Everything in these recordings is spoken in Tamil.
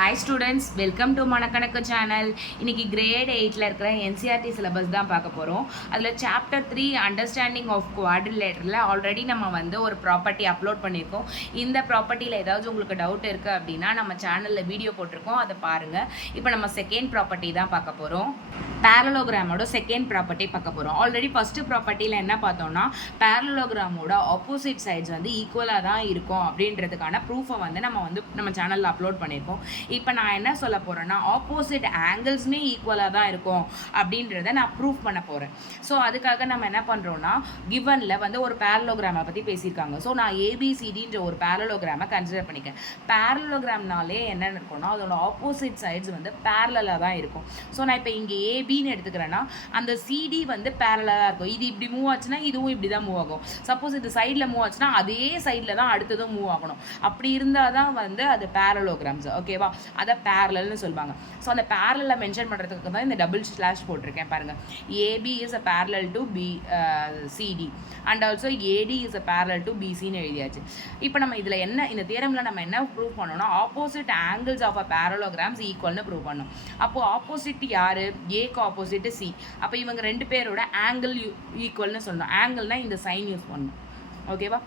Hi students, welcome to Manakkanakku channel. இன்னைக்கு கிரேட் 8ல் இருக்கிற என்சிஆர்டி சிலபஸ் தான் பார்க்க போகிறோம். அதில் சாப்டர் 3 அண்டர்ஸ்டாண்டிங் ஆஃப் குவாட்ரிலேட்டரில் ஆல்ரெடி நம்ம வந்து ஒரு ப்ராப்பர்ட்டி அப்லோட் பண்ணியிருக்கோம். இந்த ப்ராப்பர்ட்டியில் ஏதாவது உங்களுக்கு டவுட் இருக்குது அப்படின்னா நம்ம சேனலில் வீடியோ போட்டிருக்கோம், அதை பாருங்கள். இப்போ நம்ம செகண்ட் ப்ராப்பர்ட்டி தான் பார்க்க போகிறோம். பேரலோகிராமோட செகண்ட் ப்ராப்பர்ட்டி பார்க்க போகிறோம். ஆல்ரெடி ஃபஸ்ட்டு ப்ராப்பர்ட்டியில் என்ன பார்த்தோம்னா, பேரலோகிராமோட ஆப்போசிட் சைட்ஸ் வந்து ஈக்குவலாக தான் இருக்கும் அப்படின்றதுக்கான ப்ரூஃபை வந்து நம்ம சேனலில் அப்லோட் பண்ணியிருக்கோம். இப்போ நான் என்ன சொல்ல போகிறேன்னா, ஆப்போசிட் ஆங்கிள்ஸுமே ஈக்குவலாக தான் இருக்கும் அப்படின்றத நான் ப்ரூஃப் பண்ண போகிறேன். ஸோ அதுக்காக நம்ம என்ன பண்ணுறோன்னா, கிவனில் வந்து ஒரு பேரலோகிராமை பற்றி பேசியிருக்காங்க. ஸோ நான் ஏபிசிடின்ற ஒரு பேரலோகிராமை கன்சிடர் பண்ணிக்கேன். பேரலோகிராம்னாலே என்னென்னு இருக்கும்னா, அதோட ஆப்போசிட் சைட்ஸ் வந்து பேரலாக தான் இருக்கும். ஸோ நான் இப்போ இங்கே ஏபின்னு எடுத்துக்கிறேன்னா, அந்த சிடி வந்து பேரலாக இருக்கும். இது இப்படி மூவ் ஆச்சுன்னா இதுவும் இப்படி தான் மூவ் ஆகும். சப்போஸ் இது சைடில் மூவ் ஆச்சுன்னா அதே சைடில் தான் அடுத்ததும் மூவ் ஆகணும். அப்படி இருந்தால் தான் வந்து அது பேரலோகிராம்ஸ். ஓகேவா? அதை பேரலல்னு சொல்லுவாங்க. ஸோ அந்த பேரலில் மென்ஷன் பண்ணுறதுக்கு தான் இந்த டபுள் ஸ்லாஷ் போட்டிருக்கேன் பாருங்கள். AB is a parallel to CD and also AD is a parallel to பிசின்னு எழுதியாச்சு. இப்போ நம்ம இதில் இந்த தியரமில் நம்ம என்ன ப்ரூவ் பண்ணோம்னா, opposite angles of a parallelograms ஈக்குவல்னு ப்ரூவ் பண்ணோம். அப்போது ஆப்போசிட் யார்? ஏக்கு ஆப்போசிட் சி. அப்போ இவங்க ரெண்டு பேரோட ஆங்கிள் ஈக்குவல்னு சொல்லணும். ஆங்கிள்னால் இந்த சைன் யூஸ் பண்ணணும். ஓகேவா?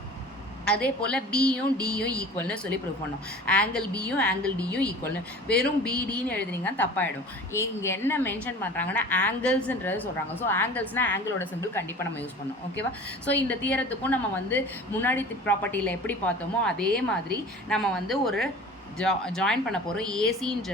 அதே போல் பியும் டியும் ஈக்குவல்னு சொல்லி ப்ரூவ் பண்ணோம். ஆங்கிள் பியும் ஆங்கிள் டியும் ஈக்குவல்னு. வெறும் பிடின்னு எழுதுனீங்கன்னா தப்பாயிடும். இங்கே என்ன மென்ஷன் பண்ணுறாங்கன்னா ஆங்கிள்ஸ்ன்றது சொல்கிறாங்க. ஸோ ஆங்கிள்ஸ்னால் ஆங்கிளோட சிம்பிள் கண்டிப்பாக நம்ம யூஸ் பண்ணோம். ஓகேவா? ஸோ இந்த தியரத்துக்கும் நம்ம வந்து முன்னாடி ப்ராப்பர்ட்டியில் எப்படி பார்த்தோமோ அதே மாதிரி நம்ம வந்து ஒரு ஜாயின் பண்ண போகிறோம். ஏசின்ற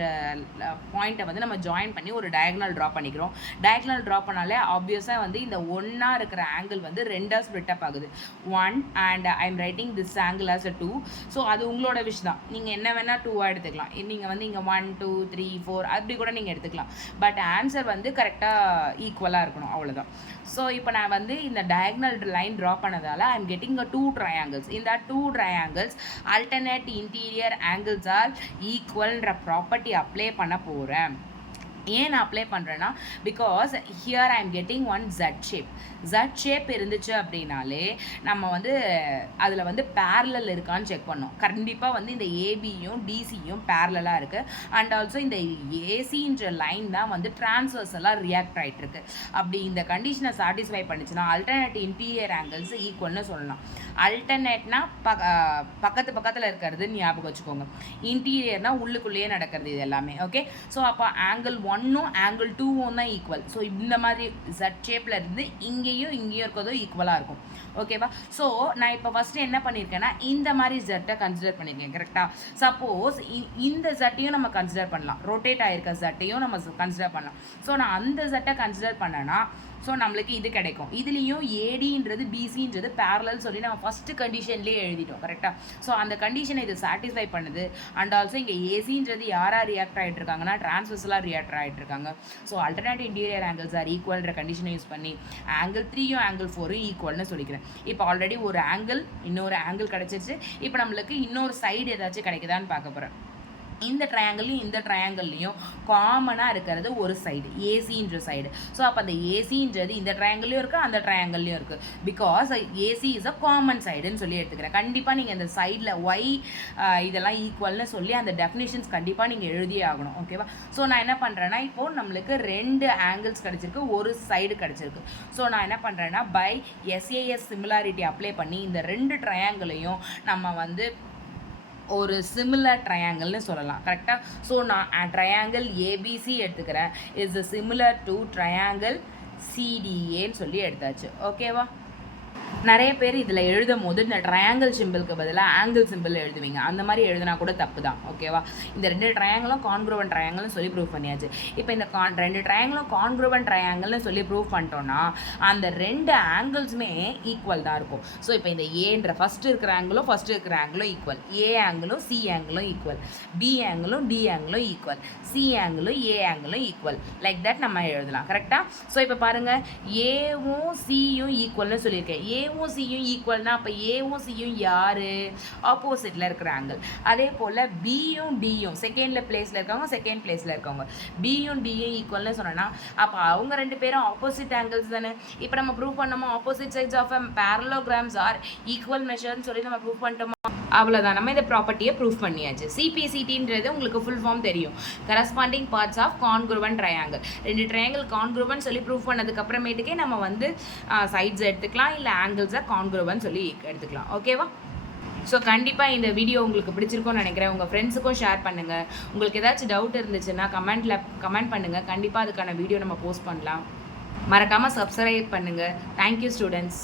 பாயிண்ட்டை வந்து நம்ம ஜாயின் பண்ணி ஒரு டயக்னல் ட்ரா பண்ணிக்கிறோம். டயக்னல் ட்ரா பண்ணாலே ஆப்வியஸாக வந்து இந்த ஒன்றா இருக்கிற ஆங்கிள் வந்து ரெண்டாக ஸ்ப்ளிட் அப் ஆகுது. 1 and I am writing this angle as a 2. So அது உங்களோட விஷ் தான். நீங்கள் என்ன வேணால் 2ஆக எடுத்துக்கலாம். நீங்கள் வந்து இங்கே 1 2 3 4 அப்படி கூட நீங்கள் எடுத்துக்கலாம். பட் ஆன்சர் வந்து கரெக்டாக ஈக்குவலாக இருக்கணும், அவ்வளோதான். ஸோ இப்போ நான் வந்து இந்த டயக்னல் லைன் ட்ரா பண்ணதால் I am getting a 2 triangles. இந்த 2 triangles alternate interior angles are ஈக்குவல்ன்ற ப்ராப்பர்ட்டி அப்ளை பண்ண போகிறேன். ஏன் நான் அப்ளை பண்ணுறேன்னா, because here I am getting one Z shape. Z shape இருந்துச்சு அப்படின்னாலே நம்ம வந்து அதில் வந்து பேரலல் இருக்கான்னு செக் பண்ணோம். கண்டிப்பாக வந்து இந்த ஏபியும் டிசியும் பேரலாக இருக்குது. அண்ட் ஆல்சோ இந்த ஏசின்ற லைன் தான் வந்து டிரான்ஸ்வர்சலாக ரியாக்ட் ஆகிட்டு இருக்கு. அப்படி இந்த கண்டிஷனை சாட்டிஸ்ஃபை பண்ணிச்சுன்னா அல்டர்னேட் இன்டீரியர் ஆங்கிள்ஸ் ஈக்குவல்னு சொல்லலாம். அல்டர்னேட்னா பக்கத்தில் இருக்கிறது ஞாபகம் வச்சுக்கோங்க. இன்டீரியர்னா உள்ளுக்குள்ளேயே நடக்கிறது இது எல்லாமே. ஓகே? ஸோ அப்போ ஆங்கிள் 1ம் ஆங்கிள் 2ம் தான் ஈக்குவல். ஸோ இந்த மாதிரி ஜட் ஷேப்பில் இருந்து இங்கேயும் இருக்கிறதும் ஈக்குவலாக இருக்கும். ஓகேவா? ஸோ நான் இப்போ ஃபஸ்ட்டு என்ன பண்ணியிருக்கேன்னா, இந்த மாதிரி ஜட்டை கன்சிடர் பண்ணியிருக்கேன். கரெக்டாக? சப்போஸ் இந்த ஜட்டையும் நம்ம கன்சிடர் பண்ணலாம். ரொட்டேட் ஆகிருக்க ஜட்டையும் நம்ம கன்சிடர் பண்ணலாம். ஸோ நான் அந்த ஜட்டை கன்சிடர் பண்ணேன்னா ஸோ நம்மளுக்கு இது கிடைக்கும். இதுலேயும் ஏடின்றது பிசின்றது பேரலல் சொல்லி நம்ம ஃபஸ்ட்டு கண்டிஷன்லேயே எழுதிட்டோம். கரெக்டாக? ஸோ அந்த கண்டிஷனை இது சாட்டிஸ்ஃபை பண்ணுது. அண்ட் ஆல்சோ இங்கே ஏசின்றது யாராக ரியாக்ட் ஆகிட்டு இருக்காங்கன்னா டிரான்ஸ்வர்சலாக ரியாக்ட் ஆகிட்டு இருக்காங்க. So alternate interior angles are ஈக்குவல்ன்ற கண்டிஷனை யூஸ் பண்ணி ஆங்கிள் 3யும் ஆங்கிள் 4ம் ஈக்குவல்னு சொல்லிக்கிறேன். இப்போ ஆல்ரெடி ஒரு ஆங்கிள் இன்னொரு ஆங்கிள் கிடச்சிருச்சு. இப்போ நம்மளுக்கு இன்னொரு சைடு ஏதாச்சும் கிடைக்குதான்னு பார்க்க போகிறேன். இந்த ட்ரையாங்கிள்லையும் இந்த ட்ரையாங்கிள்லையும் காமனாக இருக்கிறது ஒரு சைடு, ஏசின்ற சைடு. ஸோ அப்போ அந்த ஏசின்றது இந்த ட்ரையாங்கிள்லையும் இருக்குது, அந்த ட்ரையாங்கிள்லையும் இருக்குது. Because AC is a common சைடுன்னு சொல்லி எடுத்துக்கிறேன். கண்டிப்பாக நீங்கள் இந்த சைடில் ஒய் இதெல்லாம் ஈக்குவல்னு சொல்லி அந்த டெஃபினிஷன்ஸ் கண்டிப்பாக நீங்கள் எழுதியே ஆகணும். ஓகேவா? ஸோ நான் என்ன பண்ணுறேன்னா, இப்போது நம்மளுக்கு 2 ஆங்கிள்ஸ் கிடச்சிருக்கு, ஒரு சைடு கிடச்சிருக்கு. ஸோ நான் என்ன பண்ணுறேன்னா, பை எஸ்ஏஎஸ் சிமிலாரிட்டி அப்ளை பண்ணி இந்த 2 ட்ரையாங்கிளையும் நம்ம வந்து ஒரு சிமிலர் ட்ரையாங்கிள்னு சொல்லலாம். கரெக்டாக? ஸோ நான் ட்ரையாங்கிள் ஏபிசி எடுத்துக்கிறேன். இஸ் சிமிலர் டு ட்ரையாங்கிள் சிடிஏன்னு சொல்லி எடுத்தாச்சு. ஓகேவா? நிறைய பேர் இதில் எழுதும் போது இந்த ட்ரையாங்கிள் சிம்பிளுக்கு பதிலாக ஆங்கிள் சிம்பிள் எழுதுவீங்க. அந்த மாதிரி எழுதுனா கூட தப்பு தான். ஓகேவா? இந்த 2 ட்ரையாங்கிளும் கான்க்ரூவன்ட் ட்ரையாங்கிள்னு சொல்லி ப்ரூவ் பண்ணியாச்சு. இப்போ இந்த 2 ட்ரையாங்கிளும் கான்க்ரூவன்ட் ட்ரையாங்கிள்னு சொல்லி ப்ரூவ் பண்ணிட்டோன்னா அந்த 2 ஆங்கிள்ஸுமே ஈக்குவல் தான் இருக்கும். ஸோ இப்போ இந்த ஏன்ற ஃபஸ்ட்டு இருக்கிற ஆங்கிளும் ஈக்குவல், ஏ ஆங்கிளும் சி ஆங்கிளும் ஈக்குவல், பி ஆங்கிளும் டி ஆங்கிளும் ஈக்குவல், சி ஆங்கிளும் ஏ ஆங்கிளும் ஈக்குவல். லைக் தட் நம்ம எழுதலாம். கரெக்டாக? ஸோ இப்போ பாருங்கள், ஏவும் சியும் ஈக்குவல்னு சொல்லியிருக்கேன். ஏவும் சியும் ஈக்குவல்னா அப்போ ஏவும் சியும் யார்? ஆப்போசிட்டில் இருக்கிற ஆங்கிள். அதே போல் பியும் டியும் செகண்டில் பிளேஸில் இருக்கவங்க செகண்ட் பிளேஸில் இருக்கவங்க பியும் டியும் ஈக்குவல்னு சொன்னோன்னா அப்போ அவங்க 2 பேரும் ஆப்போசிட் ஆங்கிள்ஸ் தானே. இப்போ நம்ம ப்ரூவ் பண்ணோமா opposite sides of parallelograms are equal மெஷர்னு சொல்லி நம்ம ப்ரூவ் பண்ணிட்டோமா? அவ்வளோதான், நம்ம இந்த ப்ராப்பர்ட்டியை ப்ரூவ் பண்ணியாச்சு. சிபிசிடின்றது உங்களுக்கு ஃபுல் ஃபார்ம் தெரியும், corresponding parts of congruent triangle. 2 triangle congruent சொல்லி ப்ரூவ் பண்ணதுக்கு அப்புறமேட்டுக்கே நம்ம வந்து சைட்ஸ் எடுத்துக்கலாம், இல்லை ஆங்கிள்ஸை கான்குருவன் சொல்லி எடுத்துக்கலாம். ஓகேவா? ஸோ கண்டிப்பாக இந்த வீடியோ உங்களுக்கு பிடிச்சிருக்கும்னு நினைக்கிறேன். உங்கள் ஃப்ரெண்ட்ஸுக்கும் ஷேர் பண்ணுங்கள். உங்களுக்கு ஏதாச்சும் டவுட் இருந்துச்சுன்னா கமெண்ட் பண்ணுங்கள். கண்டிப்பாக அதுக்கான வீடியோ நம்ம போஸ்ட் பண்ணலாம். மறக்காமல் சப்ஸ்கிரைப் பண்ணுங்கள். Thank you students.